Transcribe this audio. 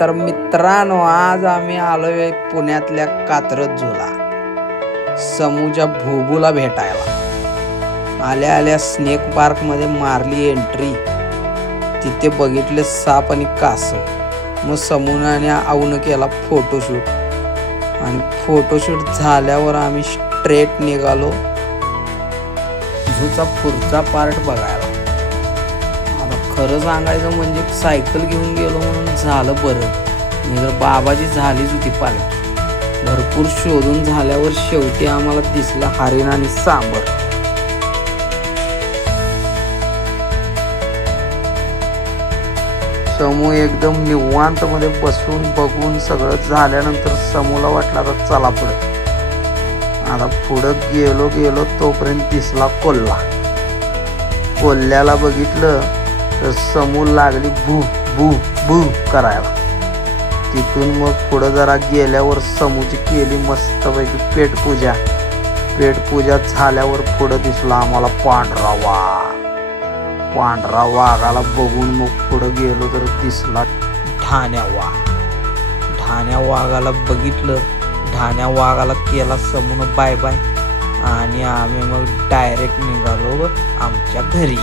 तर मित्रांनो, आज आम्ही आलोय पुण्यातल्या कात्रज झुला समूच्या भुबूला भेटायला। आल्या आल्या स्नेक पार्क मध्ये मारली एंट्री। तिथे बघितले साप आणि कासव। मग समूने आऊन केला फोटोशूट आणि फोटोशूट झाल्यावर आम्ही स्ट्रेट निघालो झूचा पुढचा पार्ट बघायला। खरं सांगायचं म्हणजे सायकल घेऊन गेलो म्हणून झालं बरं, नाहीतर बाबाची झालीच होती पालखी। भरपूर शोधून झाल्यावर शेवटी आम्हाला दिसला हरिण आणि सांबर। समू एकदम निवांत मध्ये बसून बघून सगळं झाल्यानंतर समूला वाटलं आता चला पुढे। आता पुढे गेलो तोपर्यंत दिसला कोल्हा। कोल्ह्याला बघितलं तर समू लागली भू भू भू करायला। तिथून मग पुढे जरा गेल्यावर समूची केली मस्तपैकी पेटपूजा। पेटपूजा झाल्यावर पुढे दिसला आम्हाला पांढरा वाघ। पांढरा वाघाला बघून मग पुढे गेलो तर दिसला ठाण्या वाघ। ठाण्या वाघाला बघितलं, ठाण्या वाघाला केला समून बाय बाय आणि आम्ही मग डायरेक्ट निघालो आमच्या घरी।